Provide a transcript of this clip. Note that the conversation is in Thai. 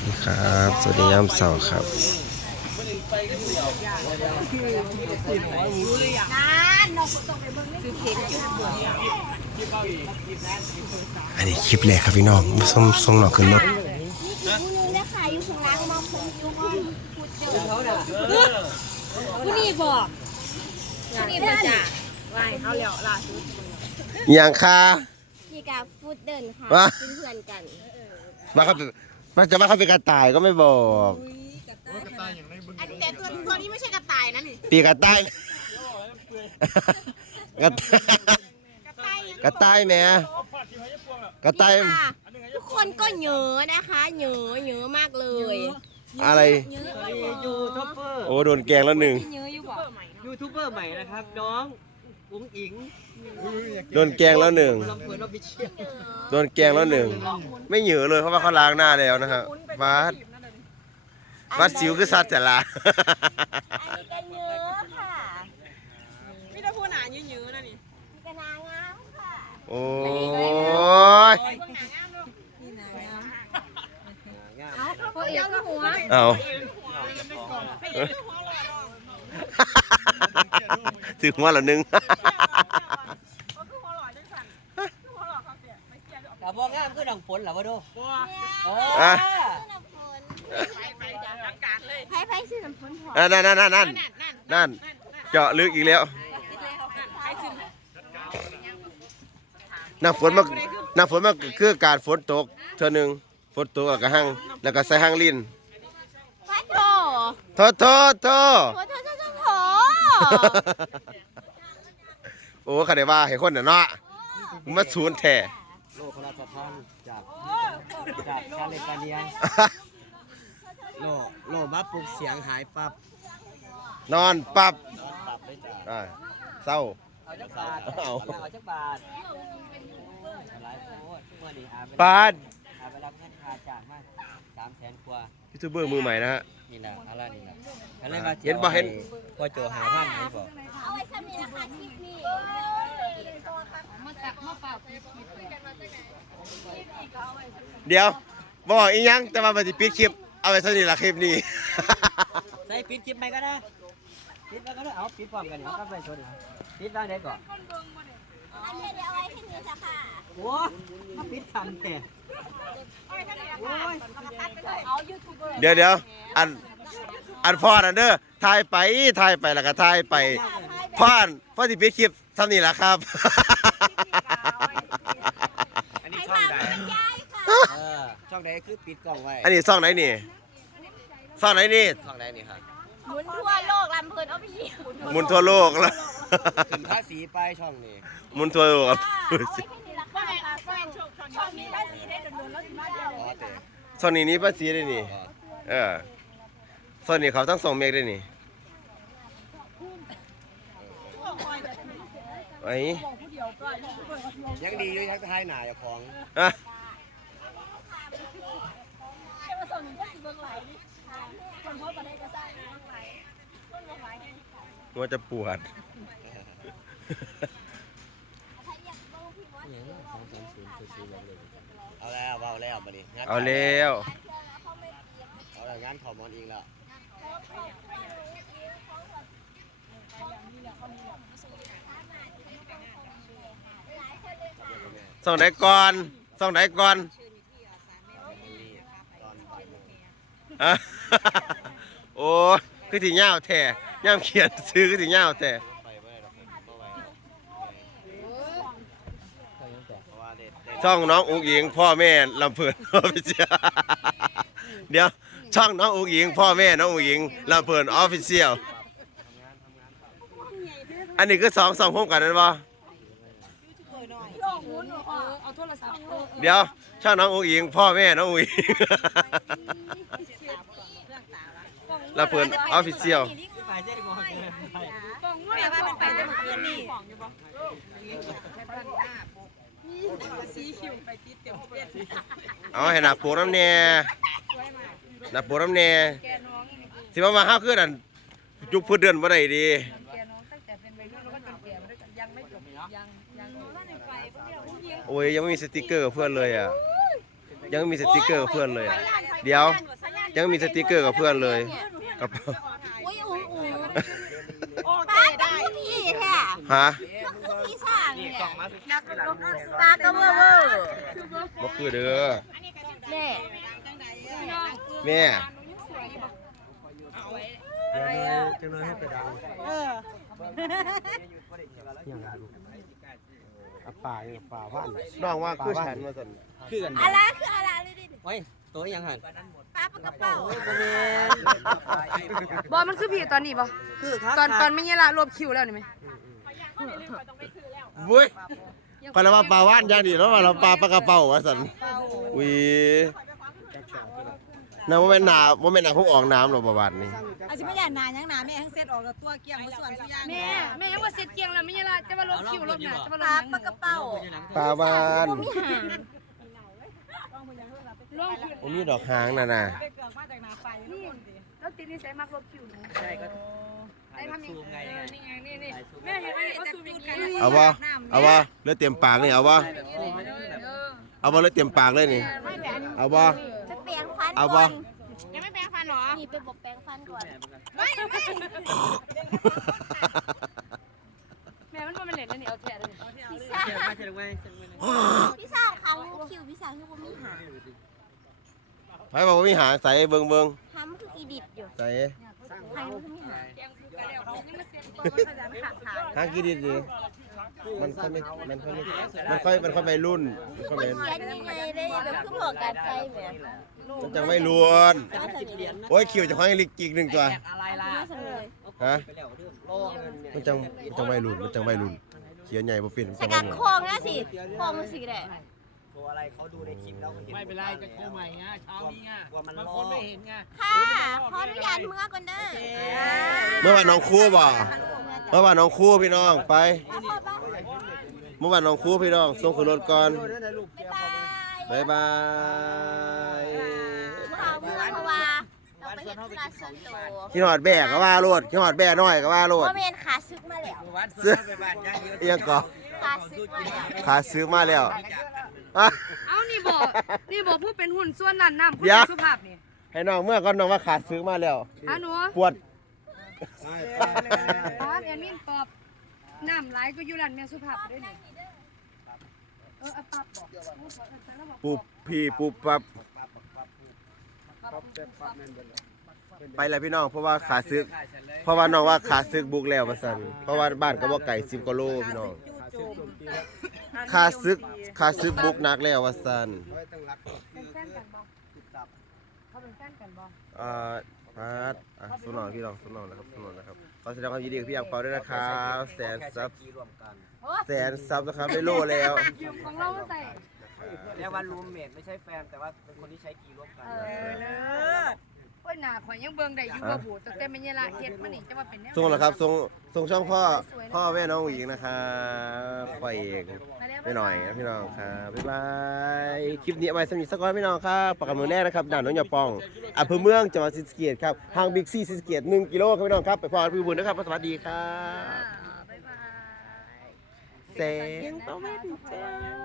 วัสดีครับ สวัสดียามเสาร์ครับอันนี้คลิปแรกครับพี่น้องส่งส่งหนอกขึ้นรถผู้หนึงได้ขายอยู่ข้างล่างมองผมอยู่ห้องพูดเจอผู้นี่บอกผู้นี่มาจากอย่างคานี่กับฟูดเดินค่ะว่าเป็นเพื่อนกันว่าเขา เป็นว่าจะว่าเขาเป็นกระต่ายก็ไม่บอกอันแต่ตัวตัวนี้ไม่ใช่กระต่ายนะนี่ปีกระต่าย กระต่ายกระต่ายแหม่กระต่ายค่ะทุกคนก็เหยอะนะคะเหยอะเหยอะมากเลยอะไร ยูทูบเบอร์โอ้โดนแกงแล้วหนึ่ง ยูทูบเบอร์ใหม่นะครับน้อง อุ๋งอิงโดนแกงแล้วหนึ่งลำเพลินออฟฟิเชียลโดนแกงแล้วหนึ่งไม่เหนือเลยเพราะว่าเขาล้างหน้าแล้วนะครับฟาดฟาดสิวคือสัตว์แต่ละอันนี้ก็เหยอะค่ะมีแต่ผู้หนายื้อๆนะนี่มีกระนางามค่ะโอ้ยเบื้องหนางามด้วยพวกเอกก็หัวเอาไม่เห็นคือหัวหล่อดอก ถึงว่าละหนึ่งก็คือหัวหล่อจังสันคือหัวหล่อเขาเสียไม่เกี่ยวด้วยแต่บอกงามก็ดังฝนเหรอวะดูบัวเออะอน้ำฝนไปไปจากอากาศเลยไพ่ไพ่ซื้อน้ำฝนพออะนั่นนั่นนั่นนั่นนั่นนั่นนั่นเจาะลึกอีกแล้วไปซื้อน้ำฝนมาน้ำฝนมาคือการฝนตกเท่านึงฝนตกแล้วก็หั่งแล้วก็ใส่หั่งลิ้นพระโถโทษโทษโทษโถโถ โถโถโถโอ้ขันได้ว่าให้คนน่ะเนาะมาศูนย์แท้โลกพระราชทานจากจากชาเลกาเนียโลโลมาปลุกเสียงหายปั๊บนอนปั๊บปั๊บเลยจ้ะอ่าเศร้าเอาจักบาทเอาเอาจักบาทหลายโคตรเมื่อนี้อาไปปานอาไปรับเงินค่าจ้างมาสามแสนกว่ายูทูบเบอร์มือใหม่นะฮะ นี่นะอะไรนี่นะอะไรมาเห็นบ่เห็นพ่อโจหาพันไหมบ่เอาไว้ซ้ำนี่นะคะคลิปนี้มาสักมาเปล่าปีบเดี๋ยวบอกอีกยังแต่ว่ามันจะปิดคลิป เอาไว้เท่านี้ละคลิปนี้ ใส่ปิดคลิปไหมก็ได้ปิดแล้วก็ได้เอาปิดพร้อมกันนี่ก็ไปชนนะปิดได้ไหนก่อนอันนี้เดี๋ยวเอาไว้ที่นี่จ้ะค่ะโอ้มาปิดทันแต่โอ้ย เอายูทูบเบอร์เดี๋ยวเดี๋ยวอันอันพ่อน่ะเด้อถ่ายไปถ่ายไปแล้วก็ถ่ายไปพ่อนพ่อที่ปิดคลิปเท่านี้ละครับ อันนี้ให้ช่องตามใดคุณยายค่ะเออช่องใดคือปิดกล้องไว้อันนี้ซ่องไหนนี่ซ่องไหนนี่ช่องใดนี่ครับหมุนทั่วโลกลำเพลินเอาไปยิวหมุนทั่วโลกแล้วถึงภาษีไปช่องนี้ หมุนทั่วโลกครับ เอาไว้ที่นี่ละค่ะช่อง ช่องนี้ภาษีได้โดนๆแล้วสิมาเดียวอ๋อแต่ซ่องนี้นี้ภาษีได้นี่ เออซ่องนี้เขาทั้งสองเมกได้นี่ไอ้ยังดีอยู่ยังทายหนาเจ้าของอะว่าจะปวด เอาแล้วเอาแล้วมาดิงนเอาแล้วเอาแล้วงานขอมอนเองแล้วส่องไหนก่อนส่องไหนก่อนตอนบ่ายโมงอะโอ้ยคือที่ยาวแท้ย่ามเขียนซื้อคือที่ยาวแท้ ไปไม่ได้หรอกผมก็ไปเพราะว่าเด็ดเด็ด ช่องน้องอุ๋งอิงพ่อแม่ลำเพลินออฟฟิเชียลเดี๋ยวช่องน้องอุ๋งอิงพ่อแม่น้องอุ๋งอิงลำเพลินออฟฟิเชียลอันนี้คือสองสองพร้อมกันนั่นปะเดี๋ยวช่องน้องอุ๋งอิงพ่อแม่น้องอุ๋งอิงลำเพลินออฟฟิเชียลไปเจ๊ดีกว่าไปแม่ว่ามันไปได้เมื่อคืนนี่ของอยู่บ่ สีคิวไปติดเต็มเปียเอาให้หนักโปกน้ำแน่หนักโปกน้ำแน่สิมามาห้าคือนั่นยุคพื้นเดือนบ่ได้ดีแกน้องตั้งแต่เป็นวัยรุ่นแล้วก็จนแก่มาด้วยกันยังไม่จบยังยังโอ้ยยังไม่มีสติกเกอร์กับเพื่อนเลยอะเป็นไปยังไม่มีสติกเกอร์กับเพื่อนเลยอะเดี๋ยว ยังไม่มีสติกเกอร์กับเพื่อนเลยกระเป๋าอุ้ยอุ้งอุ้งโอเคป้าก็ได้คือพี่แท้ฮะก็คือพี่สร้างเนี่ยปากก็เบอร์เบอร์บ่คือเด้อแม่แม่จังเลยให้ไปดังเอออย่างไรลูกกับป่าอย่างป่าว่านน้องว่าคือฉันว่าซั่นคือกันอะไรคืออะไรเลยดิโอ้ยตัวยังหันป้าปากกระเป๋าโอ้ยบ่แม่นบอมันคือผีตอนนี้ปะคือครับตอนตอนไม่เงี้ยละรวบคิวแล้วนี่ไหม บุ้ยไปแล้วว่าปลาว่านอย่างดีแล้วว่าเราปลาปลากระเป๋าว่าซั่นอุ้ยน่าบ่แม่นหนาบ่แม่นหนาพวกออกน้ำหรอกประวัตินี่อาจจะไม่อยากนานยังหนาแม่ทั้งเซตออกกับตัวเกี่ยงมาส่วนสุยางแม่แม่ยังว่าเสร็จเกียงแล้วไม่เงี้ยละจะมารวบคิวรวบหนาจะมารวป้าบปากกระเป๋าปลาบ้านมีหางรวบคิวบ่มีดอกหางน่ะน่ะไปเกิดมาจากนาไฟนี่แล้วตีนี่ใส่มักรวบคิวหนูใช่ก็ ไอ้ทำยังไงนี่ไงนี่นี่แม่เห็นไหมเขาซูมอย่างนี้เอาบ่เอาบ่เลือดเต็มปากนี่เอาบ่เออเอาบ่เลือดเต็มปากเลยนี่เอาบ่ไปแปรงฟันเอาก่บ่อนยังไม่แปรงฟันหรอนี่ไปบอกแปรงฟันก่อนแม่มันว่ามันเหล็กแล้วนี่เอาแทนเลยพี่สร้างเชื่อไหมเชื่อไหมเชื่อไหมพี่สร้างเขาคิวพี่สร้างคือบ่มีหางไผบอกว่ามีหางใส่เบิ่งเบิ่งทำคืออีดิบอยู่ใส่ใครมั นคือมีหางหางกี่ดิดีมันค่อยไม่มันค่อยไม่มันค่อยมันค่อยไปรุ่นมันค่อยไปเขียนยังไงเลยแบบคือบอกการใจแหมมันจังไม่ล้วนมาสันเลยโอ้ยคิวจะค่อยลิกกิกหนึ่งตัวอะไรล่ะมาสันเลยฮะไปแล้วเรื่องโลกมันจังมันจังไม่รุ่นมันจังไม่รุ่นเขียนใหญ่บ่เป็นมันสจังกัไม่ดรุ่นคองนะสิคองมันสีแดงตัวอะไรเขาดูในคลิปแล้วเขาเห็นไม่เป็นไรจะโทรใหม่ไงเช้านี้ไงกลัวมันบางรอคนไม่เห็นไงค่ะขออนุญาตเมื่อก่อนเด้อ เมื่อวานน้องครูบ่เมื่อวานน้องครูพี่น้องไปป้าพ่อป้าเมื่อวานน้องครูพี่น้องส่งขึ้นรถก่อนบ๊ายบายบ๊ายบายข่าวเมื่อเพราะว่าเราไปเห็นธุระส่วนตัวขี้หอดแบกก็ว่าโลดขี้หอดแบกน้อยก็ว่าโลดพ่อเมนขาซึกมาแล้ววัดเสื้อไปบ้านย่างเยอะเอียงก่อขาซึกมาแล้วขาซื้อมาแล้วอะเอานี่บอกนี่บอกผู้เป็นหุ่นส่วนนั่นน้ำผู้เดี๋ยวเป็นสุภาพนี่ให้น้องเมื่อก่อนน้องว่าขาซื้อมาแล้วอะหนูปวด ป้าแอนมินตอบน้ำไหลก็อยู่ร้านแม่สุภาพด้วยนี่เออเอาปั๊บบอกปุบพี่ปุบปับไปแล้วพี่น้องเพราะว่าขาซึก เพราะว่าน้องว่าขาซึกบุกแล้วว่าซั่นเพราะว่าบ้านก็บ่ไกล10กิโลพี่น้องขาซึกขาซึกบุกหนักแล้วว่าซั่นเป็นแฟนกันบ่เขาเป็นแฟนกันบ่อ่า พาดอะสุนองพี่น้องสุนองนะครับสุนองนะครับขอแสดงความยินดีกับพี่อังเปาด้วยนะครับแสนซับรวมกันแสนซับนะครับได้โลแล้วยืมของเรามาใส่เรียกว่ารูมเมทไม่ใช่แฟนแต่ว่าเป็นคนที่ใช้กีร่วมกัน เออเนอะ โอ้ยหน้าข่อยยังเบิ่งได้อยู่บ่บูแต่แต่ไม่ยละเฮ็ดมันนี่จะมาเป็นแนวส่งแล้วครับส่งส่งช่องพ่อพ่อแม่น้องอีกนะครับพ่อเอกไปหน่อยนะพี่น้องครับบ๊ายบายคลิปนี้เอาไว้สำหรับสักก้อนพี่น้องครับประกันมือแรกนะครับด่านน้องยาปองอำเภอเมืองจังหวัดศรีสะเกษครับห่างบิ๊กซีศรีสะเกษหนึ่งกิโลครับพี่น้องครับไปพอกันพี่บุญนะครับสวัสดีครับบ๊ายบายแสงตะเวนจ้า